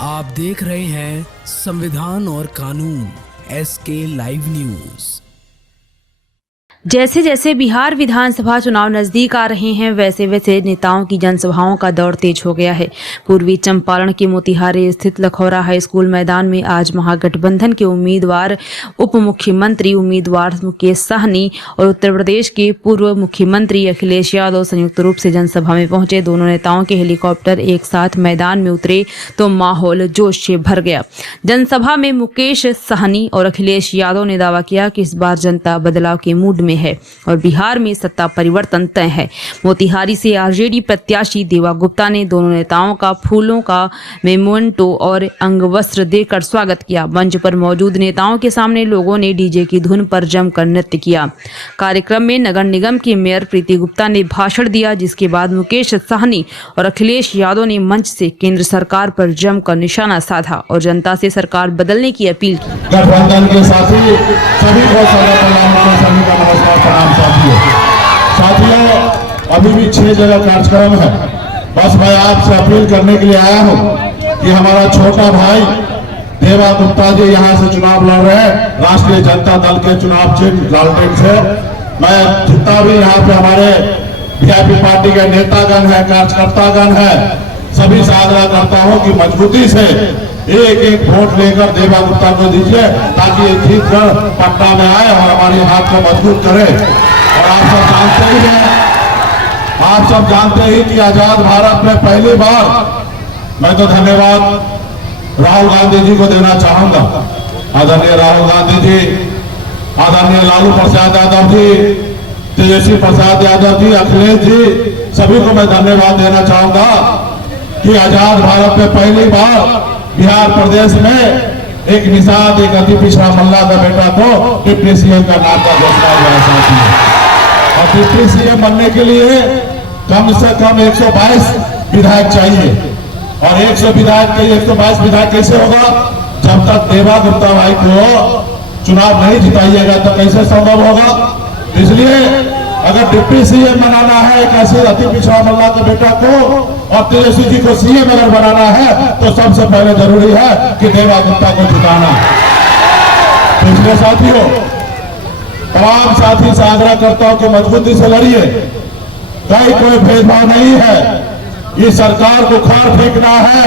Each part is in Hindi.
आप देख रहे हैं संविधान और कानून SK लाइव न्यूज। जैसे जैसे बिहार विधानसभा चुनाव नजदीक आ रहे हैं वैसे वैसे नेताओं की जनसभाओं का दौर तेज हो गया है। पूर्वी चंपारण के मोतिहारी स्थित लखौरा हाई स्कूल मैदान में आज महागठबंधन के उम्मीदवार उप मुख्यमंत्री उम्मीदवार मुकेश सहनी और उत्तर प्रदेश के पूर्व मुख्यमंत्री अखिलेश यादव संयुक्त रूप से जनसभा में पहुंचे। दोनों नेताओं के हेलीकॉप्टर एक साथ मैदान में उतरे तो माहौल जोश से भर गया। जनसभा में मुकेश सहनी और अखिलेश यादव ने दावा किया कि इस बार जनता बदलाव के मूड में है और बिहार में सत्ता परिवर्तन तय है। मोतिहारी से आरजेडी प्रत्याशी देवा गुप्ता ने दोनों नेताओं का फूलों का मेमोंटो और अंगवस्त्र देकर स्वागत किया। मंच पर मौजूद नेताओं के सामने लोगों ने डीजे की धुन पर जमकर नृत्य किया। कार्यक्रम में नगर निगम की मेयर प्रीति गुप्ता ने भाषण दिया, जिसके बाद मुकेश सहनी और अखिलेश यादव ने मंच से केंद्र सरकार पर जमकर निशाना साधा और जनता से सरकार बदलने की अपील की। गठबंधन के साथी सभी को प्रणाम साथियों, अभी भी 6 जगह कार्यक्रम है। बस मैं आपसे अपील करने के लिए आया हूं कि हमारा छोटा भाई देवा गुप्ता जी यहाँ से चुनाव लड़ रहे हैं, राष्ट्रीय जनता दल के चुनाव चिन्ह लालटेन से। मैं जितना भी यहाँ पे हमारे वीआईपी पार्टी के नेतागण है, कार्यकर्तागण है, सभी से आग्रह करता हूँ कि मजबूती से एक एक वोट लेकर देवा गुप्ता को दीजिए, ताकि ये जीत कर पटना में आए और हमारी हाथ को मजबूत करे। और आप सब जानते ही कि आजाद भारत में पहली बार मैं तो धन्यवाद राहुल गांधी जी को देना चाहूंगा। आदरणीय राहुल गांधी जी, आदरणीय लालू प्रसाद यादव जी, तेजस्वी प्रसाद यादव जी, अखिलेश जी, सभी को मैं धन्यवाद देना चाहूंगा कि आजाद भारत में पहली बार बिहार प्रदेश में एक निषाद, एक अति पिछड़ा मल्ला का बेटा को डिप्टी सीएम का नाम का घोषणा हुआ साथी। और डिप्टी सीएम बनने के लिए कम से कम 122 विधायक चाहिए और 100 विधायक के 122 विधायक कैसे होगा? जब तक देवा गुप्ता भाई को चुनाव नहीं जिताइएगा तो कैसे संभव होगा? इसलिए अगर डिप्टी सीएम बनाना है एक ऐसे अति पिछड़ा मल्ला के बेटा को और तेजस्वी जी को सीएम अगर बनाना है तो सबसे पहले जरूरी है कि देवा गुप्ता को जिताना। पिछले साथियों, तमाम साथी से आग्रह करता हूं कि मजबूती से लड़िए, कोई भेदभाव नहीं है। ये सरकार को खार फेंकना है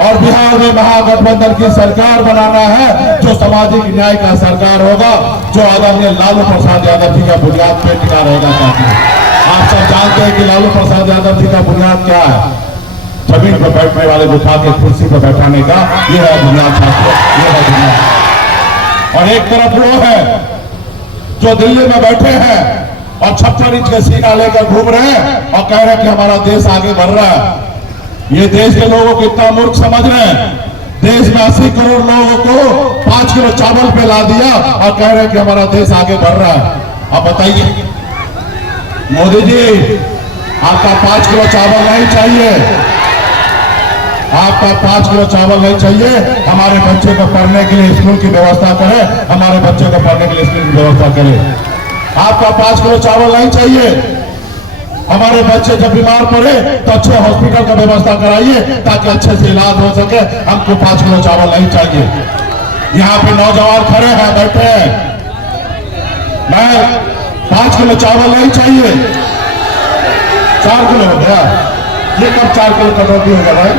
और बिहार में महागठबंधन की सरकार बनाना है, जो सामाजिक न्याय का सरकार होगा, जो आदरणीय लालू प्रसाद यादव जी का बुनियाद पे टिका रहेगा साथियों। आप सब जानते हैं कि लालू प्रसाद यादव जी का बुनियाद क्या है? जमीन पर बैठने वाले गुफा के कुर्सी पर बैठाने का ये है बुनियाद साथियों, ये है बुनियाद। और एक तरफ वो है जो दिल्ली में बैठे हैं और 56 इंच का सीना लेकर घूम रहे हैं और कह रहे हैं कि हमारा देश आगे बढ़ रहा है। ये देश के लोगों को इतना मूर्ख समझ रहे हैं। देश में 80 करोड़ लोगों को 5 किलो चावल पे ला दिया और कह रहे हैं कि हमारा देश आगे बढ़ रहा है। अब बताइए मोदी जी, आपका 5 किलो चावल नहीं चाहिए, आपका 5 किलो चावल नहीं चाहिए। हमारे बच्चे को पढ़ने के लिए स्कूल की व्यवस्था करें, हमारे बच्चे को पढ़ने के लिए स्कूल की व्यवस्था करें। आपका 5 किलो चावल नहीं चाहिए। हमारे बच्चे जब बीमार पड़े तो अच्छे हॉस्पिटल का व्यवस्था कराइए ताकि अच्छे से इलाज हो सके। हमको 5 किलो चावल नहीं चाहिए। यहाँ पे नौजवान खड़े हैं, बैठे हैं, मैं 5 किलो चावल नहीं चाहिए, 4 किलो हो गया। ये कब 4 किलो कटौती होगा भाई?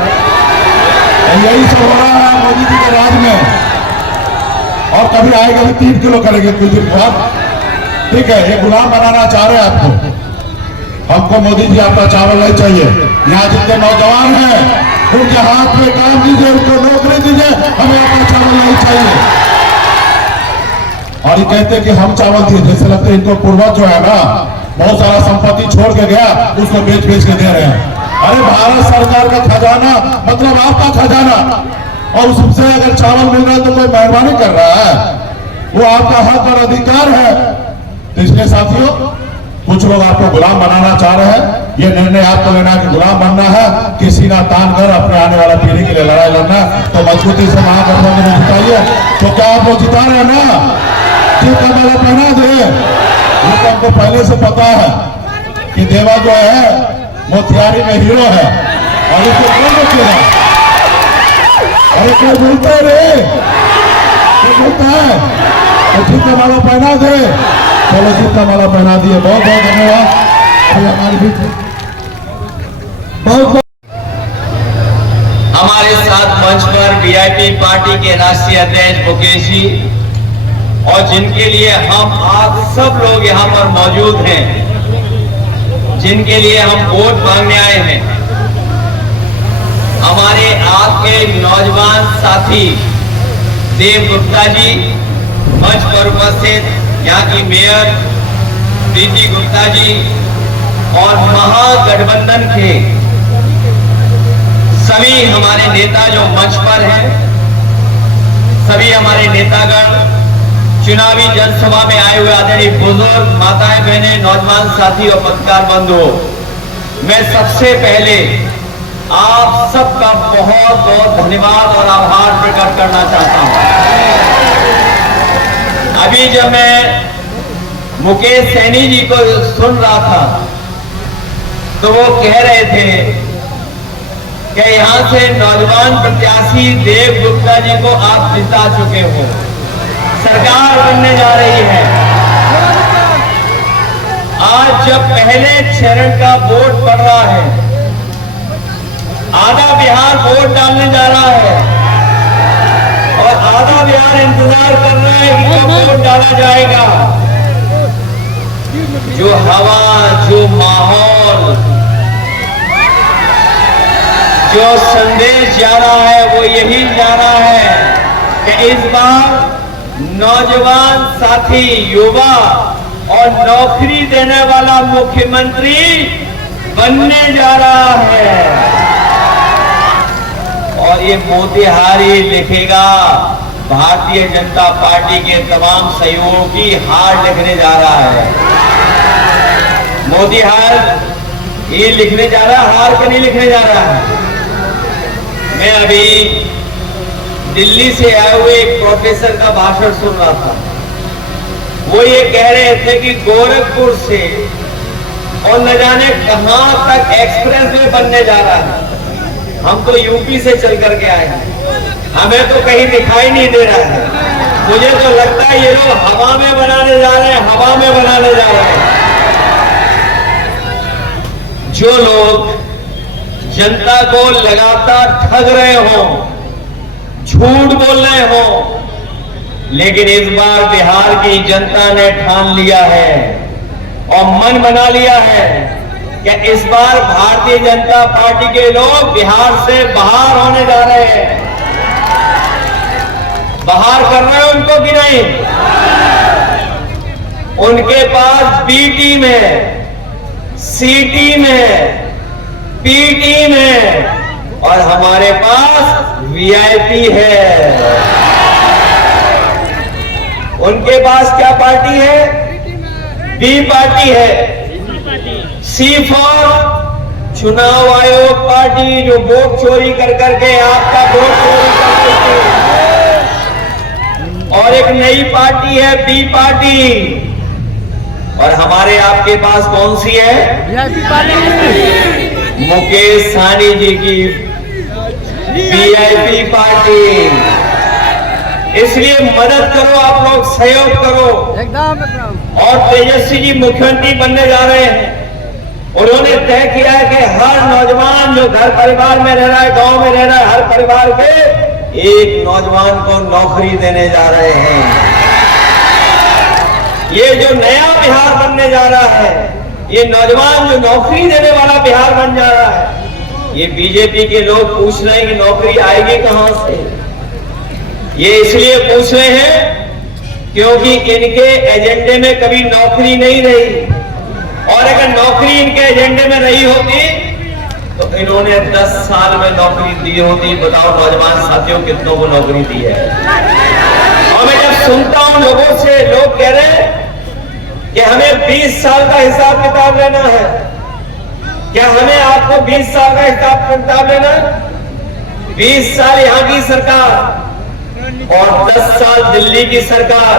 यही सब हो रहा है मोदी जी के राज में। और कभी आएगा भी 3 किलो करेंगे कुछ दिन बाद। ठीक है, ये गुलाम बनाना चाह रहे हैं आपको। हमको मोदी जी आपका चावल नहीं चाहिए। यहाँ जितने नौजवान हैं उनके हाथ में काम दीजिए, उनको नौकरी दीजिए, हमें आपका चावल नहीं चाहिए। और ये कहते हैं कि हम चावल दिए, जैसे लगता है इनको पूर्वज जो है ना बहुत सारा संपत्ति छोड़ के गया, उसको बेच बेच के दे रहे हैं। अरे भारत सरकार का खजाना मतलब आपका खजाना, और उससे अगर चावल मिल रहा है तो कोई मेहरबानी कर रहा है? वो आपका हक और अधिकार है। तो इसलिए साथियों, कुछ लोग आपको गुलाम बनाना चाह रहे हैं। ये निर्णय आपको लेना है कि गुलाम बनना है कि सीना तान कर अपने आने वाला पीढ़ी के लिए लड़ाई लड़ना है। तो मजबूती से महागठबंधन में जिताइए। तो क्या आप वो जिता रहे हैं ना? जीत का माला पहना दे। ये तो हमको पहले से पता है कि देवा जो है मोतिहारी में हीरो है और इसको कौन रोकेगा? अरे क्या बोलता है रे, क्या बोलता है? तो ठीक है, माला पहना दे। चलो ठीक है, माला पहना दिए। बहुत बहुत धन्यवाद। हमारे भी बहुत हमारे साथ मंच पर वीआईपी पार्टी के राष्ट्रीय अध्यक्ष मुकेश जी, और जिनके लिए हम आप सब लोग यहाँ पर मौजूद हैं, जिनके लिए हम वोट मांगने आए हैं, हमारे आपके नौजवान साथी देव गुप्ता जी, मंच पर उपस्थित यहाँ की मेयर प्रीति गुप्ता जी, और महागठबंधन के सभी हमारे नेता जो मंच पर हैं, सभी हमारे नेतागण, चुनावी जनसभा में आए हुए आदरणीय बुजुर्ग, माताएं, बहनें, नौजवान साथी और पत्रकार बंधुओं, मैं सबसे पहले आप सबका बहुत बहुत धन्यवाद और आभार प्रकट करना चाहता हूं। अभी जब मैं मुकेश सैनी जी को सुन रहा था तो वो कह रहे थे कि यहां से नौजवान प्रत्याशी देव गुप्ता जी को आप जिता चुके हो, सरकार बनने जा रही है। आज जब पहले चरण का वोट पड़ रहा है, आधा बिहार वोट डालने जा रहा है और आधा बिहार इंतजार कर रहा है कि कब वोट डाला जाएगा। जो हवा, जो माहौल, जो संदेश जा रहा है वो यही जा रहा है कि इस बार नौजवान साथी, युवा और नौकरी देने वाला मुख्यमंत्री बनने जा रहा है। और ये मोतिहारी लिखेगा भारतीय जनता पार्टी के तमाम सहयोगी हार लिखने जा रहा है। मोतिहार ये लिखने जा रहा है, हार के नहीं लिखने जा रहा है। मैं अभी दिल्ली से आए हुए एक प्रोफेसर का भाषण सुन रहा था। वो ये कह रहे थे कि गोरखपुर से और न जाने कहां तक एक्सप्रेस वे बनने जा रहा है। हम तो यूपी से चल करके आए हैं, हमें तो कहीं दिखाई नहीं दे रहा है। मुझे तो लगता है ये लोग हवा में बनाने जा रहे हैं, हवा में बनाने जा रहे हैं। जो लोग जनता को लगातार ठग रहे हो, झूठ बोल रहे हो, लेकिन इस बार बिहार की जनता ने ठान लिया है और मन बना लिया है कि इस बार भारतीय जनता पार्टी के लोग बिहार से बाहर होने जा रहे हैं। बाहर कर रहे हैं उनको कि नहीं? उनके पास बी टीम है, सी टीम है, पी टीम है और हमारे पास वीआईपी है। उनके पास क्या पार्टी है? बी पार्टी है। सी फॉर चुनाव आयोग पार्टी, जो वोट चोरी कर करके आपका वोट चोरी कर सकती है। और एक नई पार्टी है बी पार्टी। और हमारे आपके पास कौन सी है? मुकेश सहनी जी की वीआईपी पार्टी। इसलिए मदद करो, आप लोग सहयोग करो। और तेजस्वी जी मुख्यमंत्री बनने जा रहे हैं। उन्होंने तय किया है कि हर नौजवान जो घर परिवार में रह रहा है, गांव में रह रहा है, हर परिवार के एक नौजवान को नौकरी देने जा रहे हैं। ये जो नया बिहार बनने जा रहा है, ये नौजवान जो नौकरी देने वाला बिहार बन जा रहा है। ये बीजेपी के लोग पूछ रहे हैं कि नौकरी आएगी कहां से। ये इसलिए पूछ रहे हैं क्योंकि इनके एजेंडे में कभी नौकरी नहीं रही, और अगर नौकरी इनके एजेंडे में रही होती तो इन्होंने 10 साल में नौकरी दी होती। बताओ नौजवान साथियों कितनों को नौकरी दी है। और मैं जब सुनता हूं लोगों से, लोग कह रहे हैं कि हमें 20 साल का हिसाब किताब लेना है। क्या हमें आपको 20 साल का हिसाब किताब लेना है? 20 साल यहाँ की सरकार और 10 साल दिल्ली की सरकार।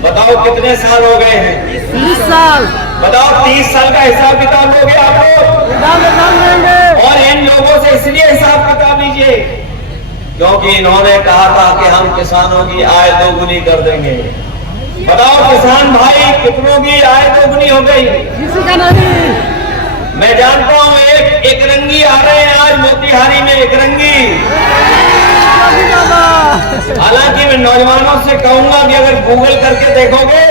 बताओ कितने साल हो गए हैं? 30 साल। बताओ 30 साल का हिसाब किताब लोगे आप लोग? और इन लोगों से इसलिए हिसाब किताब लीजिए क्योंकि इन्होंने कहा था कि हम किसानों की आय दोगुनी कर देंगे। बताओ किसान भाई कितनों की आय दोगुनी हो गई? मैं जानता हूं एक रंगी आ रहे हैं आज मोतिहारी में, एक रंगी। हालांकि मैं नौजवानों से कहूंगा कि अगर गूगल करके देखोगे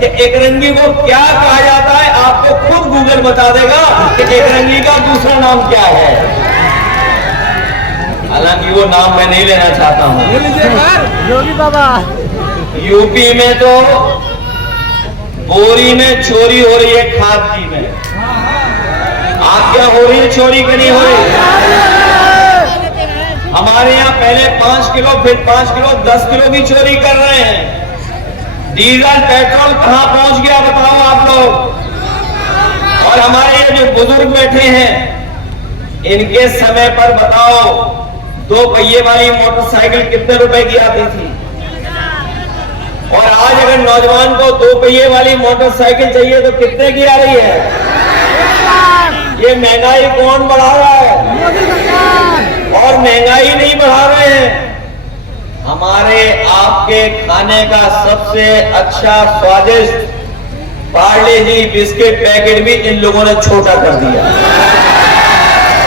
कि एक रंगी को क्या कहा जाता है, आपको खुद गूगल बता देगा कि एक रंगी का दूसरा नाम क्या है। हालांकि वो नाम मैं नहीं लेना चाहता हूं। योगी बाबा यूपी में तो बोरी में चोरी हो रही है, खाद की में। आप क्या हो रही है चोरी की नहीं हो रही? हमारे यहाँ पहले 5 किलो फिर 5 किलो 10 किलो भी चोरी कर रहे हैं। डीजल पेट्रोल कहां पहुंच गया बताओ आप लोग। और हमारे ये जो बुजुर्ग बैठे हैं इनके समय पर बताओ 2 पहिए वाली मोटरसाइकिल कितने रुपए की आती थी? और आज अगर नौजवान को 2 पहिए वाली मोटरसाइकिल चाहिए तो कितने की आ रही है? ये महंगाई कौन बढ़ा रहा है? और महंगाई नहीं बढ़ा रहे हैं। हमारे आपके खाने का सबसे अच्छा स्वादिष्ट पार्ले जी बिस्किट पैकेट भी इन लोगों ने छोटा कर दिया।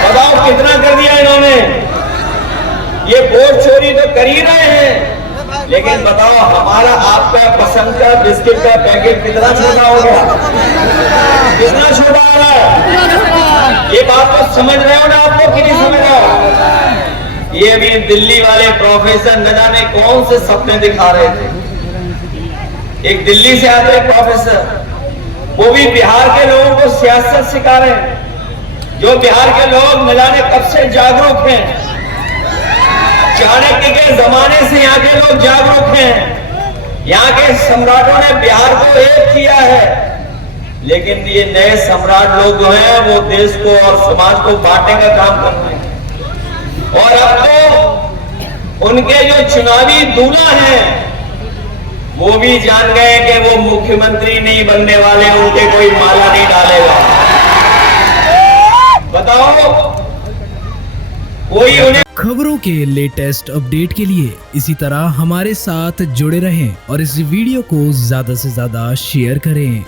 बताओ कितना कर दिया इन्होंने। ये वोट चोरी तो कर ही रहे हैं, लेकिन बताओ हमारा आपका पसंद का बिस्किट का पैकेट कितना छोटा हो गया? कितना छोटा हो रहा है? ये बात तो समझ रहे हो ना आप लोग कि नहीं समझ रहे हो? ये भी दिल्ली वाले प्रोफेसर न जाने कौन से सपने दिखा रहे थे। एक दिल्ली से आते प्रोफेसर, वो भी बिहार के लोगों को सियासत सिखा रहे हैं। जो बिहार के लोग न जाने कब से जागरूक हैं। चाणक्य के जमाने से यहाँ के लोग जागरूक हैं। यहाँ के सम्राटों ने बिहार को एक किया है, लेकिन ये नए सम्राट लोग जो हैं वो देश को और समाज को बांटने का काम कर रहे हैं। और अब तो उनके जो चुनावी दूल्हा हैं वो भी जान गए कि वो मुख्यमंत्री नहीं बनने वाले, उनके कोई माला नहीं डालेगा। बताओ कोई उन्हें। खबरों के लेटेस्ट अपडेट के लिए इसी तरह हमारे साथ जुड़े रहें और इस वीडियो को ज्यादा से ज्यादा शेयर करें।